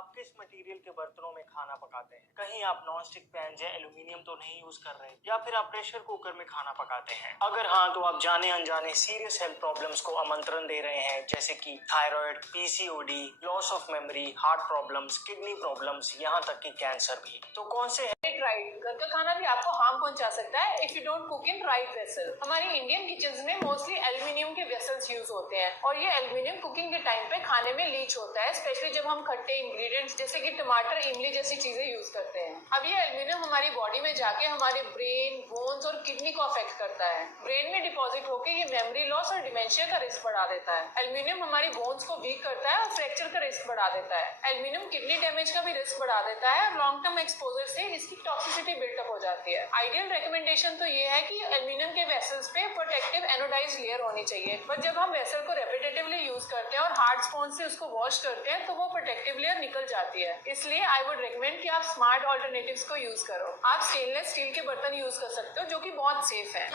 आप किस मटेरियल के बर्तनों में खाना पकाते हैं? कहीं आप नॉन स्टिक पैन या एल्यूमिनियम तो नहीं यूज कर रहे, या फिर आप प्रेशर कुकर में खाना पकाते हैं? अगर हाँ, तो आप जाने अनजाने सीरियस हेल्थ प्रॉब्लम्स को आमंत्रण दे रहे हैं, जैसे कि thyroid, PCOD, loss of memory, heart problems, kidney problems, यहाँ तक कि कैंसर भी। तो कौन से राइट, घर का खाना भी आपको हार्म पहुंचा सकता है if you don't cook in right vessel. हमारी इंडियन किचन में मोस्टली एल्यूमिनियम के वेसल्स यूज होते हैं और ये एल्यूमिनियम कुकिंग के टाइम पे खाने में लीच होता है, स्पेशली जब हम खट्टे इंग्रेडिएंट्स जैसे कि टमाटर, इमली जैसी चीजें यूज करते हैं। अब ये एल्यूमिनियम हमारी बॉडी में जाके हमारे ब्रेन, बोन्स और किडनी को अफेक्ट करता है। ब्रेन में डिपॉजिट होकर ये मेमोरी लॉस और डिमेंशिया का रिस्क बढ़ा देता है। एल्यूमिनियम हमारी बोन्स को वीक करता है और फ्रैक्चर का रिस्क बढ़ा देता है। एल्यूमिनियम किडनी डैमेज का भी रिस्क बढ़ा देता है और लॉन्ग टर्म एक्सपोजर से इसकी टॉक्सिसिटी बिल्डअप हो जाती है। आइडियल रिकमेंडेशन तो ये है कि एल्यूमिनियम के वेसल्स पे प्रोटेक्टिव एनोडाइज्ड लेयर होनी चाहिए, पर जब हम वेसल को रेपिटेटिवली यूज करते हैं और हार्ड स्पॉन्ज से उसको वॉश करते हैं तो वो प्रोटेक्टिव लेयर निकल जाती है। इसलिए आई वुड रिकमेंड कि आप स्मार्ट ऑल्टरनेटिव्स को यूज करो। आप स्टेनलेस स्टील के बर्तन यूज कर सकते हो जो कि बहुत सेफ है।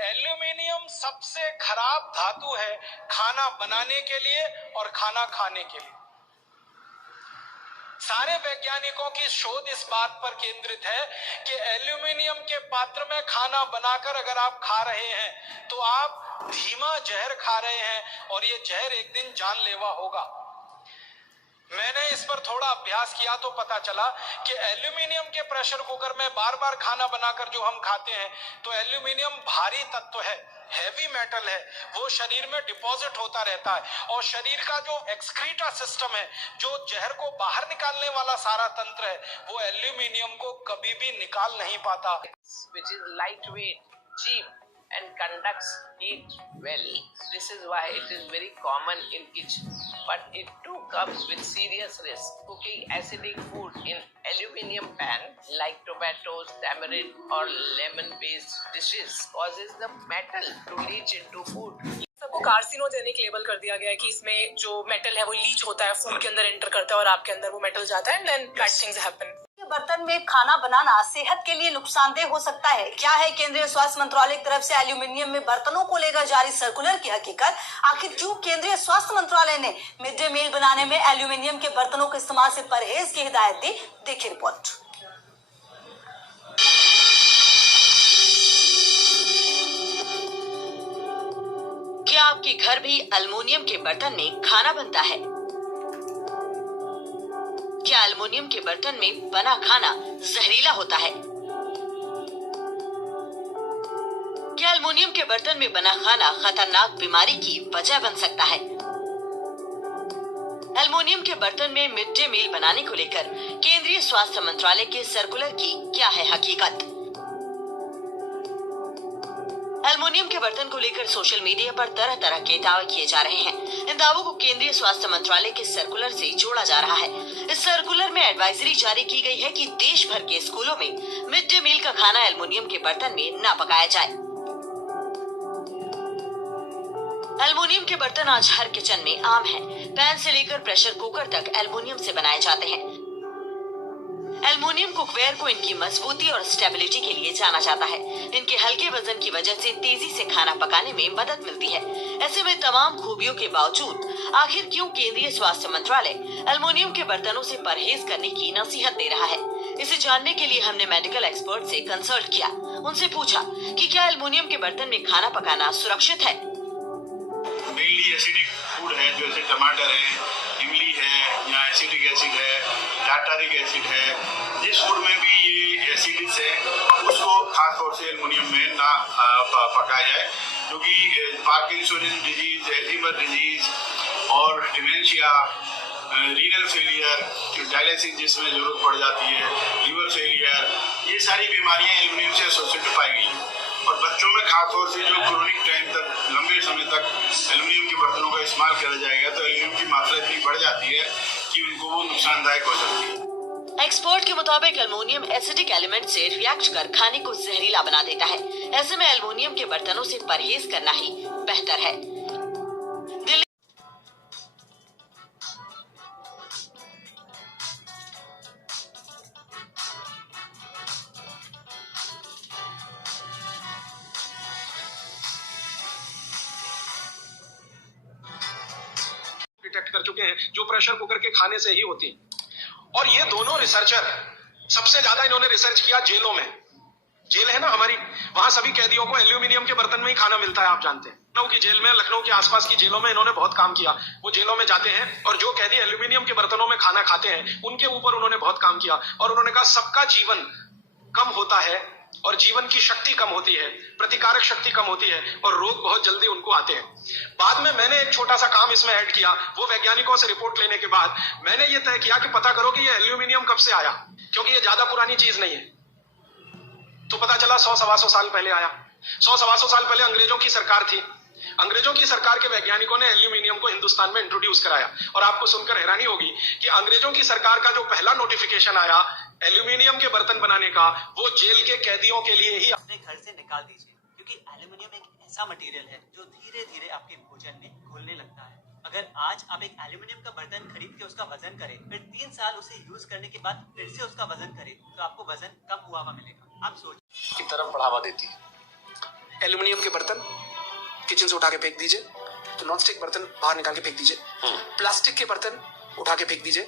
एल्यूमिनियम सबसे खराब धातु है खाना बनाने के लिए और खाना खाने के लिए। सारे वैज्ञानिकों की शोध इस बात पर केंद्रित है कि एल्यूमिनियम के पात्र में खाना बनाकर अगर आप खा रहे हैं तो आप धीमा जहर खा रहे हैं और ये जहर एक दिन जानलेवा होगा। मैंने इस पर थोड़ा अभ्यास किया तो पता चला कि एल्यूमिनियम के प्रेशर कुकर में बार बार खाना बनाकर जो हम खाते हैं तो एल्यूमिनियम भारी तत्व है, हैवी मेटल है, वो शरीर में डिपॉजिट होता रहता है और शरीर का जो एक्सक्रीटा सिस्टम है, जो जहर को बाहर निकालने वाला सारा तंत्र है, वो एल्यूमिनियम को कभी भी निकाल नहीं पाता। Which is lightweight, cheap and conducts heat well. This is why it is very common in kitchen. But it too comes with serious risk. Cooking acidic food in aluminium pan like tomatoes, tamarind or lemon-based dishes causes the metal to leach into food. सबको carcinogenic label कर दिया गया है कि इसमें जो metal है वो लीच होता है, फूड के अंदर एंटर करता है और आपके अंदर वो मेटल जाता है and then bad things happen. बर्तन में खाना बनाना सेहत के लिए नुकसानदेह हो सकता है। क्या है केंद्रीय स्वास्थ्य मंत्रालय की तरफ से एल्यूमिनियम में बर्तनों को लेकर जारी सर्कुलर की हकीकत? आखिर क्यों केंद्रीय स्वास्थ्य मंत्रालय ने मिड डे मील बनाने में एल्यूमिनियम के बर्तनों के इस्तेमाल से परहेज की हिदायत दी? देखिए रिपोर्ट। क्या आपके घर भी एल्यूमिनियम के बर्तन में खाना बनता है? क्या एल्युमिनियम के बर्तन में बना खाना जहरीला होता है? क्या एल्युमिनियम के बर्तन में बना खाना खतरनाक बीमारी की वजह बन सकता है? एल्युमिनियम के बर्तन में मिड डे मील बनाने को लेकर केंद्रीय स्वास्थ्य मंत्रालय के सर्कुलर की क्या है हकीकत? एल्युमिनियम के बर्तन को लेकर सोशल मीडिया पर तरह तरह के दावे किए जा रहे हैं। इन दावों को केंद्रीय स्वास्थ्य मंत्रालय के सर्कुलर से जोड़ा जा रहा है। इस सर्कुलर में एडवाइजरी जारी की गई है कि देश भर के स्कूलों में मिड डे मील का खाना एल्युमिनियम के बर्तन में न पकाया जाए। एल्युमिनियम के बर्तन आज हर किचन में आम है। पैन से लेकर प्रेशर कुकर तक एल्युमिनियम से बनाए जाते हैं। एल्युमिनियम कुकवेयर को इनकी मजबूती और स्टेबिलिटी के लिए जाना जाता है। इनके हल्के वजन की वजह से तेजी से खाना पकाने में मदद मिलती है। ऐसे में तमाम खूबियों के बावजूद आखिर क्यों केंद्रीय स्वास्थ्य मंत्रालय एल्युमिनियम के बर्तनों से परहेज करने की नसीहत दे रहा है? इसे जानने के लिए हमने मेडिकल एक्सपर्ट से कंसल्ट किया। उनसे पूछा कि क्या एल्युमिनियम के बर्तन में खाना पकाना सुरक्षित है? मेनली एसिडिक फूड है, जैसे टमाटर है, इमली है या एसिडिक एसिड है, टार्टारिक एसिड है, जिस फूड में भी ये एसिड्स है उसको खास तौर से एल्युमिनियम में ना पकाया जाए, क्योंकि पार्किंसोनिस डिजीज, एल्जीमर डिजीज और डिमेंशिया, रीनल फेलियर, डायलिसिस जिसमें जरूरत पड़ जाती है, लीवर फेलियर, ये सारी बीमारियां एल्युमिनियम से एसोसिएटेड पाई गई हैं। और बच्चों में खास तौर से जो क्रोनिक टाइम तक, लंबे समय तक एल्युमिनियम के बर्तनों का इस्तेमाल किया जाएगा तो एल्युमिनियम की मात्रा इतनी बढ़ जाती है कि उनको वो नुकसानदायक हो सकती है। एक्सपर्ट के मुताबिक एल्युमिनियम एसिडिक एलिमेंट से रिएक्ट कर खाने को जहरीला बना देता है। ऐसे में एल्युमिनियम के बर्तनों से परहेज करना ही बेहतर है। डिटेक्ट कर चुके हैं जो प्रेशर कुकर के खाने से ही होती है। और ये दोनों रिसर्चर, सबसे ज्यादा इन्होंने रिसर्च किया जेलों में। जेल है ना हमारी, वहां सभी कैदियों को एल्यूमिनियम के बर्तन में ही खाना मिलता है, आप जानते हैं। लखनऊ की जेल में, लखनऊ के आसपास की जेलों में इन्होंने बहुत काम किया। वो जेलों में जाते हैं और जो कैदी एल्यूमिनियम के बर्तनों में खाना खाते हैं उनके ऊपर उन्होंने बहुत काम किया। और उन्होंने कहा सबका जीवन कम होता है और जीवन की शक्ति कम होती है, प्रतिकारक शक्ति कम होती है और रोग बहुत जल्दी उनको आते हैं। बाद में मैंने एक छोटा सा काम इसमें ऐड किया। वो वैज्ञानिकों से रिपोर्ट लेने के बाद मैंने ये तय किया कि पता करो कि ये एल्यूमिनियम कब से आया, क्योंकि ये ज्यादा पुरानी चीज नहीं है। तो पता चला 100-125 साल पहले आया। 100-125 साल पहले अंग्रेजों की सरकार थी। अंग्रेजों की सरकार के वैज्ञानिकों ने एल्यूमिनियम को हिंदुस्तान में इंट्रोड्यूस कराया। और आपको सुनकर हैरानी होगी कि अंग्रेजों की सरकार का जो पहला नोटिफिकेशन आया एल्यूमिनियम के बर्तन बनाने का, वो जेल के कैदियों के लिए ही। अपने घर से निकाल दीजिए, क्योंकि एल्यूमिनियम एक ऐसा मटेरियल है जो धीरे धीरे आपके भोजन में घुलने लगता है। अगर आज आप एक एल्यूमिनियम का बर्तन खरीद के उसका वजन करें, फिर 3 साल उसे यूज करने के बाद फिर से उसका वजन करें, तो आपको वजन कम हुआ मिलेगा। आप सोचिए की तरफ बढ़ावा देती है। एल्यूमिनियम के बर्तन किचन से उठा के फेंक दीजिए, तो नॉन स्टिक बर्तन बाहर निकाल के फेंक दीजिए। प्लास्टिक के बर्तन उठा के फेंक दीजिए।